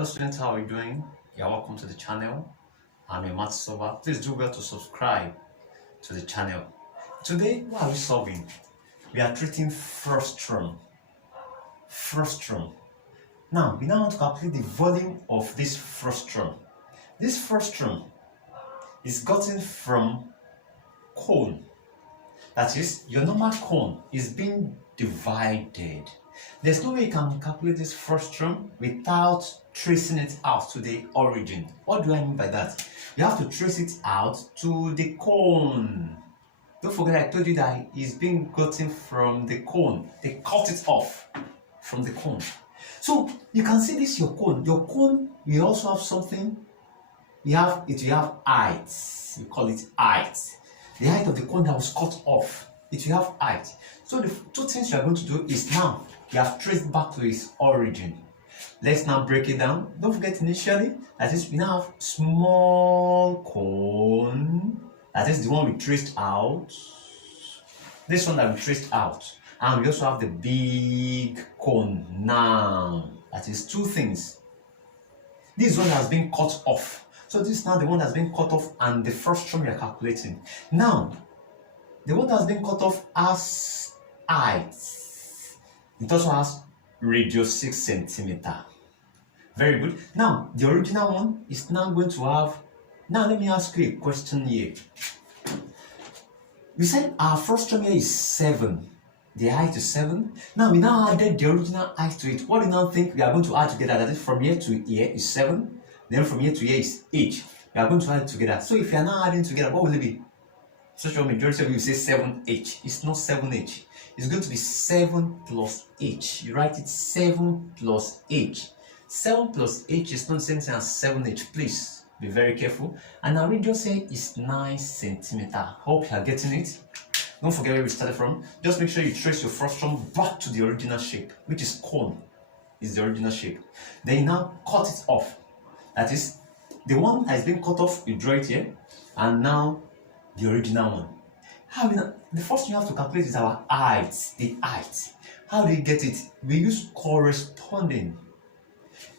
Hello students, how are you doing? You're welcome to the channel. I'm your math solver. Please do well to subscribe to the channel. Today, what are we solving? We are treating frustrum. Frustrum. Now, we now want to calculate the volume of this frustrum. This frustrum is gotten from cone. That is, your normal cone is being divided. There's no way you can calculate this frustrum without tracing it out to the origin. What do I mean by that? You have to trace it out to the cone. Don't forget I told you that it's being gotten from the cone. They cut it off from the cone. So you can see this your cone. Your cone, you also have something. You have height. You call it height. The height of the cone that was cut off. It will have height. So the two things you are going to do is now you have traced back to its origin. Let's now break it down. Don't forget initially, that is, we now have small cone. That is the one we traced out. This one that we traced out. And we also have the big cone now. That is two things. This one has been cut off. So this is now the one that's been cut off and the frustrum we are calculating. Now, the one that's been cut off has height. It also has radius 6 centimeter. Very good. Now, the original one is now going to have. Now, let me ask you a question here. We said our frustrum here is 7. The height is 7. Now, we now added the original height to it. What do you now think we are going to add together? That is, from here to here is 7. Then from here to here is 8. We are going to add it together. So, if you are now adding together, what will it be? Such a majority of you will say 7h. It's not 7h. It's going to be 7 plus h. You write it 7 plus h. 7 plus h is not the same thing as 7h. Please be very careful. And our radius here is 9 centimeter. Hope you are getting it. Don't forget where we started from. Just make sure you trace your frustrum back to the original shape, which is cone. Is the original shape. Then you now cut it off. That is, the one that has been cut off, you draw it here. And now the original one. The first thing you have to calculate is our height, the height. How do you get it? We use corresponding.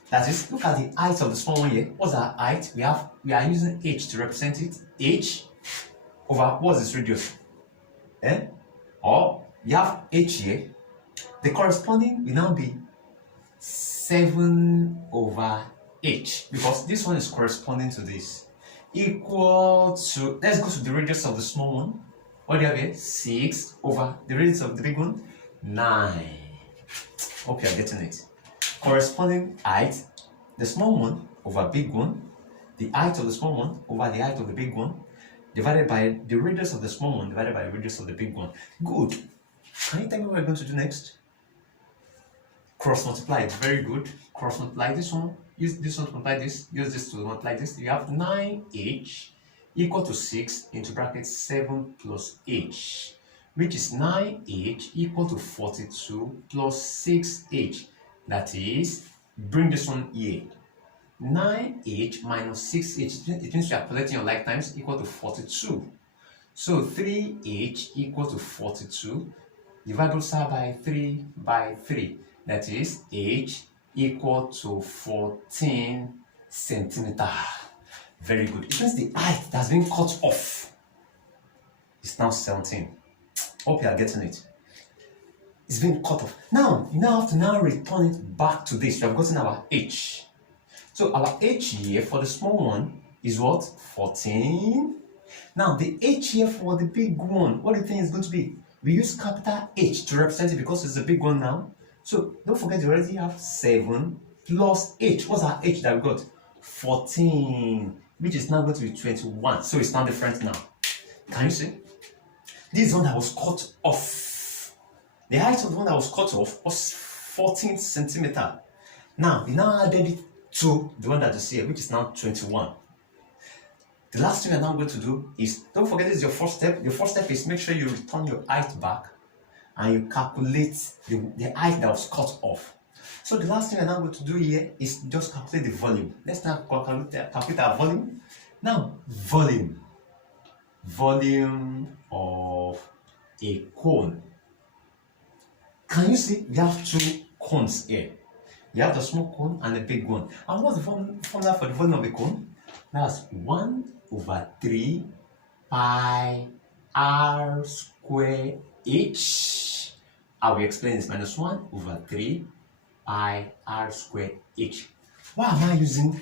That is, look at the height of the small one here. What's our height? We are using h to represent it. H over what's this radius? Or you have h here. The corresponding will now be 7 over h, because this one is corresponding to this. Equal to, let's go to the radius of the small one. What do you have here? 6 over the radius of the big one, 9. Hope you are getting it. Corresponding height, the small one over big one, the height of the small one over the height of the big one, divided by the radius of the small one divided by the radius of the big one. Good. Can you tell me what we're going to do next? Cross multiply. Very good. Cross multiply this one. Use this one to multiply this. Use this to multiply this. You have 9h equal to 6 into bracket 7 plus h, which is 9h equal to 42 plus 6h. That is, bring this one here. 9h minus 6h, it means you are collecting your like times, equal to 42. So 3h equal to 42. Divide both sides by 3 by 3. That is, h equal to 14 centimeter. Very good. It means the height that has been cut off is now 17. Hope you are getting it. It's been cut off. Now, you now have to now return it back to this. We have gotten our h. So our h here for the small one is what? 14. Now, the h here for the big one, what do you think is going to be? We use capital H to represent it because it's a big one now. So, don't forget you already have 7 plus h. What's our h that we got? 14, which is now going to be 21. So, it's now different now. Can you see? This one that was cut off. The height of the one that was cut off was 14 centimeter. Now, we now added it to the one that you see here, which is now 21. The last thing I'm now going to do is, don't forget this is your first step. Your first step is make sure you return your height back and you calculate the height that was cut off. So the last thing I'm now going to do here is just calculate the volume. Let's now calculate our volume. Now, volume of a cone. Can you see we have two cones here? You have the small cone and the big one. And what's the formula for the volume of the cone? That's 1 over 3 pi r square h. I will explain this. Minus 1 over 3 pi r square h. Why am I using?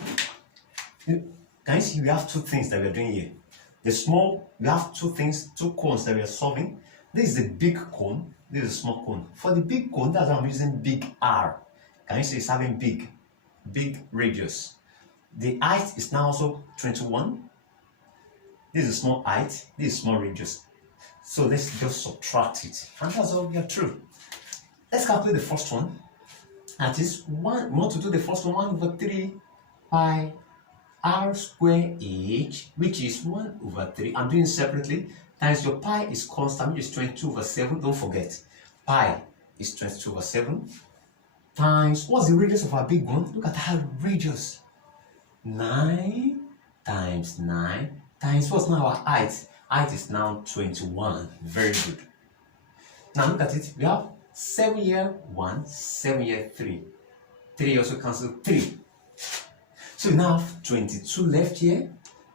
Can you see we have two things that we are doing here? The small, we have two cones that we are solving. This is the big cone, this is a small cone. For the big cone, that's why I'm using big R. Can you see it's having big radius? The height is now also 21. This is small height, this is small radius. So let's just subtract it. And that's all we are true. Let's calculate the first one. That is 1. We want to do the first one, 1 over 3 pi r square h, which is 1 over 3. I'm doing it separately. Times your pi is constant, which is 22 over 7. Don't forget, pi is 22 over 7. Times, what's the radius of our big one? Look at our radius. 9 times 9 times what's now our height? Height is now 21. Very good. Now look at it. We have 7 here 1, 7 here 3. 3 also cancel 3. So we now have 22 left here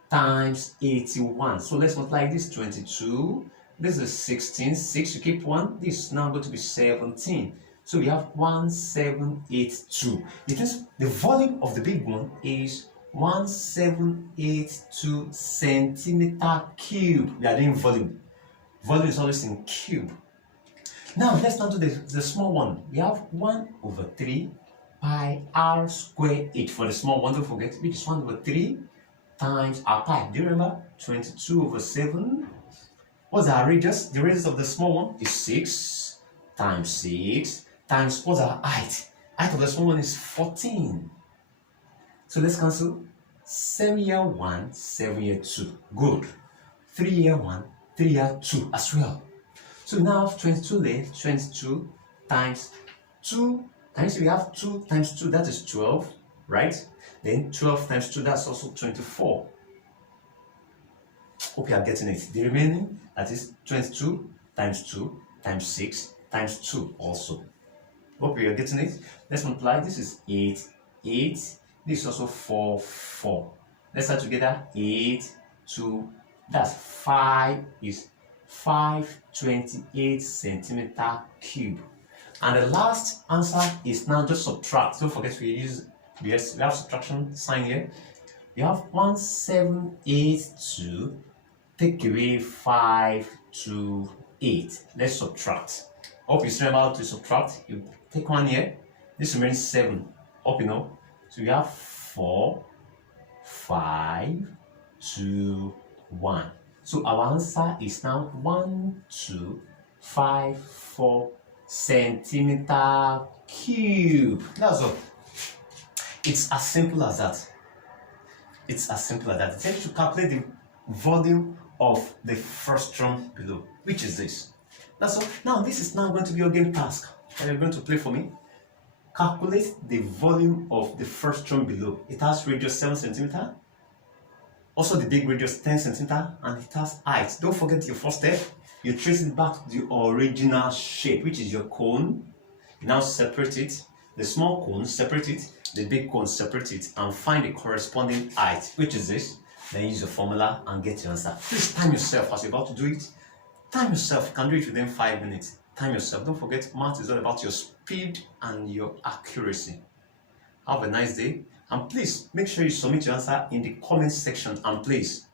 times 81. So let's multiply this 22. This is 16. 6, you keep 1. This is now going to be 17. So we have 1782. It means the volume of the big one is 1782 centimeter cube. We are doing volume. Volume is always in cube. Now let's now do the small one. We have 1 over 3 pi r square h for the small one, don't forget, which is 1 over 3 times our pi. Do you remember? 22 over 7. What's our radius? The radius of the small one is 6 times 6 times what's our height? Height of the small one is 14. So let's cancel 7 here 1, 7 here 2. Good. 3 here 1, 3 here 2 as well. So now have 22 left, 22 times 2. Can you see we have 2 times 2, that is 12, right? Then 12 times 2, that's also 24. Hope you are getting it. The remaining, that is 22 times 2 times 6 times 2 also. Hope you are getting it. Let's multiply. This is 8, 8. This is also 4, 4. Let's add together 8, 2, that's 5 is 528 centimeter cube. And the last answer is now just subtract. Don't forget we have subtraction sign here. You have 1782 take away 528. Let's subtract. Hope you remember how to subtract. You take 1 here. This remains 7. Hope you know. So you have 4, 5, 2, 1. So our answer is now 1254 centimeter cube. That's all. It's as simple as that. It's as simple as that. It's time to calculate the volume of the frustrum below, which is this. That's all. Now this is now going to be your game task that you're going to play for me. Calculate the volume of the frustrum below. It has radius 7 centimeter. Also the big radius 10 centimeter, and it has height. Don't forget your first step. You trace it back to the original shape, which is your cone. You now separate it. The small cone, separate it. The big cone, separate it, and find the corresponding height, which is this. Then use your formula and get your answer. Please time yourself as you're about to do it. Time yourself. You can do it within 5 minutes. Time yourself. Don't forget, math is all about your speed and your accuracy. Have a nice day. And please make sure you submit your answer in the comment section, and please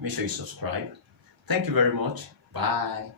make sure you subscribe. Thank you very much. Bye.